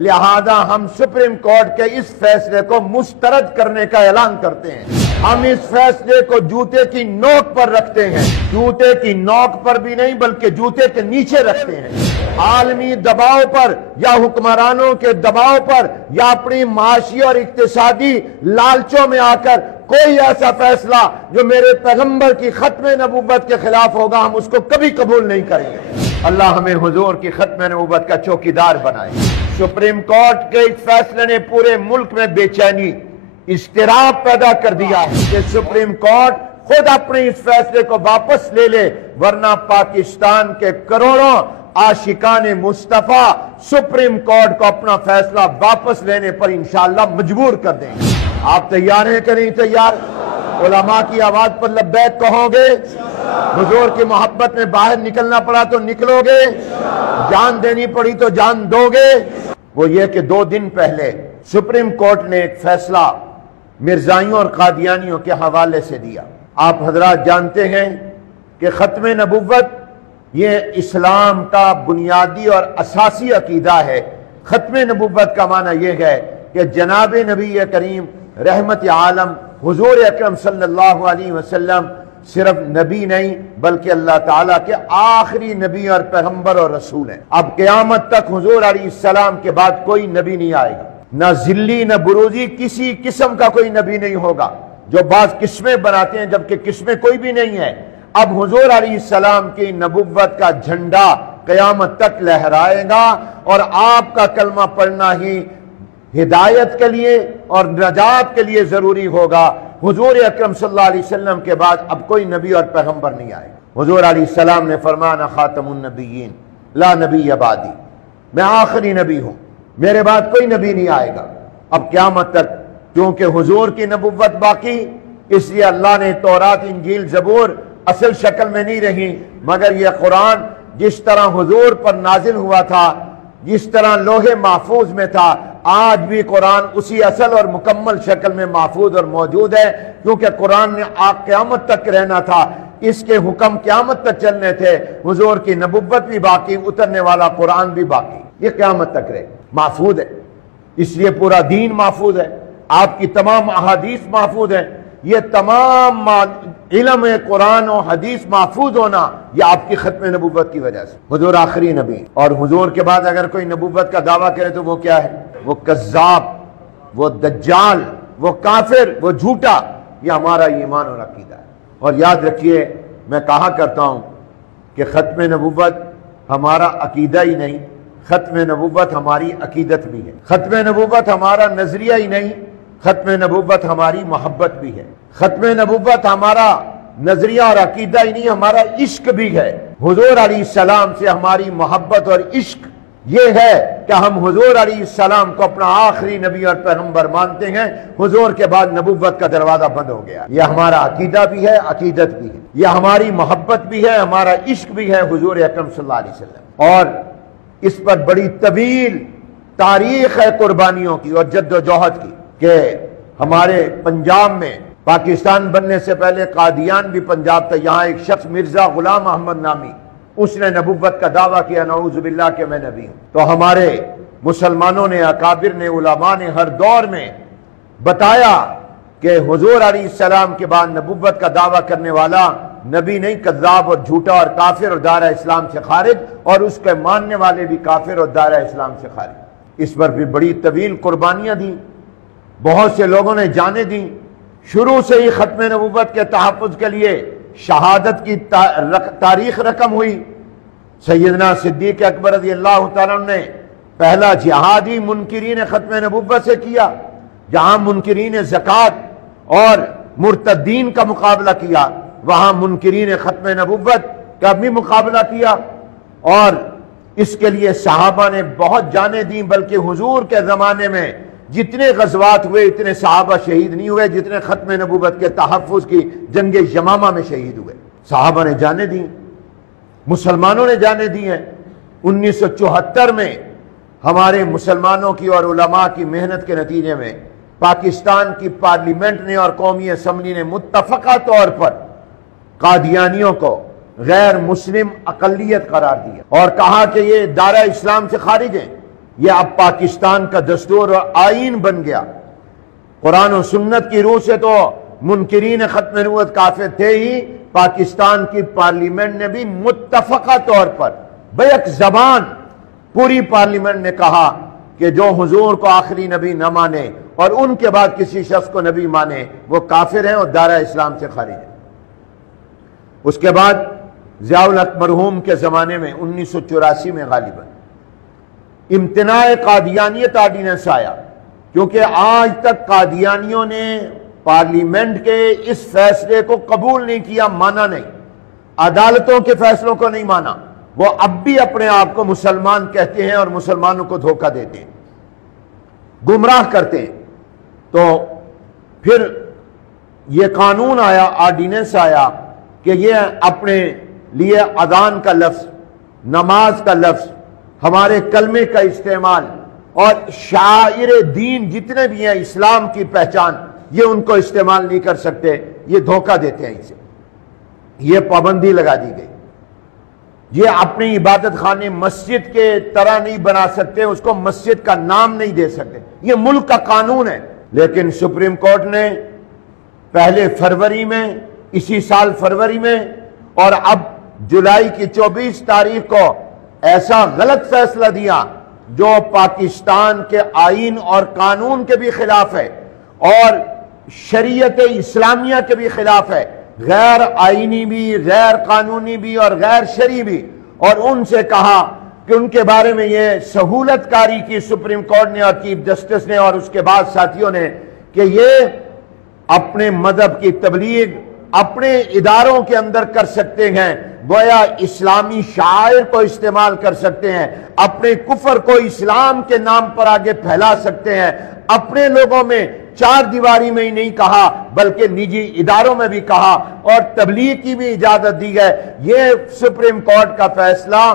لہذا ہم supreme court کے اس فیصلے کو مسترد کرنے کا اعلان کرتے ہیں۔ ہم اس فیصلے کو جوتے کی نوک پر رکھتے ہیں، جوتے کی نوک پر بھی نہیں بلکہ جوتے کے نیچے رکھتے ہیں۔ عالمی دباؤ پر یا حکمرانوں کے دباؤ پر یا اپنی معاشی اور اقتصادی لالچوں میں آ کر کوئی ایسا فیصلہ جو میرے پیغمبر کی ختم نبوت کے خلاف ہوگا ہم اس کو کبھی قبول نہیں کریں گے۔ اللہ ہمیں حضور کی ختم نبوت کا چوکیدار بنائے۔ سپریم کورٹ کے اس فیصلے نے پورے ملک میں بے چینی، اضطراب پیدا کر دیا ہے کہ سپریم کورٹ خود اپنے اس فیصلے کو واپس لے لے، ورنہ پاکستان کے کروڑوں عاشقان مصطفیٰ سپریم کورٹ کو اپنا فیصلہ واپس لینے پر انشاءاللہ مجبور کر دیں گے۔ آپ تیار ہیں کہ نہیں تیار؟ علماء کی آواز پر لبیک کہو گے؟ حضور کی محبت میں باہر نکلنا پڑا تو نکلو گے؟ جان دینی پڑی تو جان دو گے؟ وہ یہ کہ 2 دن پہلے سپریم کورٹ نے ایک فیصلہ مرزائیوں اور قادیانیوں کے حوالے سے دیا۔ آپ حضرات جانتے ہیں کہ ختم نبوت یہ اسلام کا بنیادی اور اساسی عقیدہ ہے۔ ختم نبوت کا معنی یہ ہے کہ جناب نبی کریم رحمت عالم حضور اکرم صلی اللہ علیہ وسلم صرف نبی نہیں بلکہ اللہ تعالیٰ کے آخری نبی اور پیغمبر اور رسول ہیں۔ اب قیامت تک حضور علیہ السلام کے بعد کوئی نبی نہیں آئے گا، نہ ذلی نہ بروزی، کسی قسم کا کوئی نبی نہیں ہوگا۔ جو بعض قسمیں بناتے ہیں جبکہ قسمیں کوئی بھی نہیں ہے۔ اب حضور علیہ السلام کی نبوت کا جھنڈا قیامت تک لہرائے گا اور آپ کا کلمہ پڑھنا ہی ہدایت کے لیے اور نجات کے لیے ضروری ہوگا۔ حضور اکرم صلی اللہ علیہ وسلم کے بعد اب کوئی نبی اور پیغمبر نہیں آئے گا۔ حضور علیہ السلام نے فرمایا خاتم النبیین لا نبی بعدی، میں آخری نبی ہوں، میرے بعد کوئی نبی نہیں آئے گا اب قیامت تک۔ کیونکہ حضور کی نبوت باقی، اس لیے اللہ نے تورات انجیل زبور اصل شکل میں نہیں رہی، مگر یہ قرآن جس طرح حضور پر نازل ہوا تھا، جس طرح لوح محفوظ میں تھا، آج بھی قرآن اسی اصل اور مکمل شکل میں محفوظ اور موجود ہے۔ کیونکہ قرآن نے قیامت تک رہنا تھا، اس کے حکم قیامت تک چلنے تھے۔ حضور کی نبوت بھی باقی، اترنے والا قرآن بھی باقی، یہ قیامت تک رہے، محفوظ ہے۔ اس لیے پورا دین محفوظ ہے، آپ کی تمام احادیث محفوظ ہیں۔ یہ تمام علم قرآن و حدیث محفوظ ہونا یہ آپ کی ختم نبوت کی وجہ سے۔ حضور آخری نبی، اور حضور کے بعد اگر کوئی نبوت کا دعویٰ کرے تو وہ کیا ہے؟ وہ کذاب، وہ دجال، وہ کافر، وہ جھوٹا۔ یہ ہمارا ایمان اور عقیدہ ہے۔ اور یاد رکھیے، میں کہا کرتا ہوں کہ ختم نبوت ہمارا عقیدہ ہی نہیں، ختم نبوت ہماری عقیدت بھی ہے۔ ختم نبوت ہمارا نظریہ ہی نہیں، ختم نبوت ہماری محبت بھی ہے۔ ختم نبوت ہمارا نظریہ اور عقیدہ ہی نہیں، ہمارا عشق بھی ہے۔ حضور علیہ السلام سے ہماری محبت اور عشق یہ ہے کہ ہم حضور علیہ السلام کو اپنا آخری نبی اور پیغمبر مانتے ہیں۔ حضور کے بعد نبوت کا دروازہ بند ہو گیا۔ یہ ہمارا عقیدہ بھی ہے، عقیدت بھی ہے، یہ ہماری محبت بھی ہے، ہمارا عشق بھی ہے حضور اکرم صلی اللہ علیہ وسلم۔ اور اس پر بڑی طویل تاریخ ہے قربانیوں کی اور جد و جہد کی، کہ ہمارے پنجاب میں پاکستان بننے سے پہلے قادیان بھی پنجاب تھا، یہاں ایک شخص مرزا غلام احمد نامی، اس نے نبوت کا دعویٰ کیا، نعوذ باللہ کہ میں نبی ہوں۔ تو ہمارے مسلمانوں نے، اکابر نے، علماء نے ہر دور میں بتایا کہ حضور علیہ السلام کے بعد نبوت کا دعویٰ کرنے والا نبی نہیں، کذاب اور جھوٹا اور کافر اور دائرہ اسلام سے خارج، اور اس کے ماننے والے بھی کافر اور دائرہ اسلام سے خارج۔ اس پر بھی بڑی طویل قربانیاں دیں، بہت سے لوگوں نے جانیں دیں۔ شروع سے ہی ختم نبوت کے تحفظ کے لیے شہادت کی تاریخ رقم ہوئی۔ سیدنا صدیق اکبر رضی اللہ تعالیٰ عنہ نے پہلا جہاد ہی منکرین ختم نبوت سے کیا، جہاں منکرین زکوٰۃ اور مرتدین کا مقابلہ کیا، وہاں منکرین ختم نبوت کا بھی مقابلہ کیا۔ اور اس کے لیے صحابہ نے بہت جانیں دیں، بلکہ حضور کے زمانے میں جتنے غزوات ہوئے اتنے صحابہ شہید نہیں ہوئے جتنے ختم نبوت کے تحفظ کی جنگ یمامہ میں شہید ہوئے۔ صحابہ نے جانیں دیں، مسلمانوں نے جانیں دی ہیں۔ 1974 میں ہمارے مسلمانوں کی اور علماء کی محنت کے نتیجے میں پاکستان کی پارلیمنٹ نے اور قومی اسمبلی نے متفقہ طور پر قادیانیوں کو غیر مسلم اقلیت قرار دیا اور کہا کہ یہ دائرہ اسلام سے خارج ہیں۔ یہ اب پاکستان کا دستور اور آئین بن گیا۔ قرآن و سنت کی روح سے تو منکرین ختم نبوت کافر تھے ہی، پاکستان کی پارلیمنٹ نے بھی متفقہ طور پر بیک زبان پوری پارلیمنٹ نے کہا کہ جو حضور کو آخری نبی نہ مانے اور ان کے بعد کسی شخص کو نبی مانے وہ کافر ہیں اور دائرہ اسلام سے خارج ہیں۔ اس کے بعد ضیاء الحق مرحوم کے زمانے میں 1984 میں غالباً امتناع قادیانیت آرڈیننس آیا، کیونکہ آج تک قادیانیوں نے پارلیمنٹ کے اس فیصلے کو قبول نہیں کیا، مانا نہیں، عدالتوں کے فیصلوں کو نہیں مانا۔ وہ اب بھی اپنے آپ کو مسلمان کہتے ہیں اور مسلمانوں کو دھوکہ دیتے ہیں، گمراہ کرتے ہیں۔ تو پھر یہ قانون آیا، آرڈیننس آیا کہ یہ اپنے لیے اذان کا لفظ، نماز کا لفظ، ہمارے کلمے کا استعمال اور شاعر دین جتنے بھی ہیں اسلام کی پہچان، یہ ان کو استعمال نہیں کر سکتے، یہ دھوکہ دیتے ہیں اسے۔ یہ پابندی لگا دی گئی۔ یہ اپنی عبادت خانے مسجد کے طرح نہیں بنا سکتے، اس کو مسجد کا نام نہیں دے سکتے، یہ ملک کا قانون ہے۔ لیکن سپریم کورٹ نے پہلے فروری میں، اسی سال فروری میں، اور اب جولائی کی 24 تاریخ کو ایسا غلط فیصلہ دیا جو پاکستان کے آئین اور قانون کے بھی خلاف ہے اور شریعت اسلامیہ کے بھی خلاف ہے، غیر آئینی بھی، غیر قانونی بھی اور غیر شرعی بھی۔ اور ان سے کہا کہ ان کے بارے میں یہ سہولت کاری کی سپریم کورٹ نے اور چیف جسٹس نے اور اس کے بعد ساتھیوں نے کہ یہ اپنے مذہب کی تبلیغ اپنے اداروں کے اندر کر سکتے ہیں، گویا اسلامی شاعر کو استعمال کر سکتے ہیں، اپنے کفر کو اسلام کے نام پر آگے پھیلا سکتے ہیں۔ اپنے لوگوں میں چار دیواری میں ہی نہیں کہا بلکہ نجی اداروں میں بھی کہا اور تبلیغ کی بھی اجازت دی ہے۔ یہ سپریم کورٹ کا فیصلہ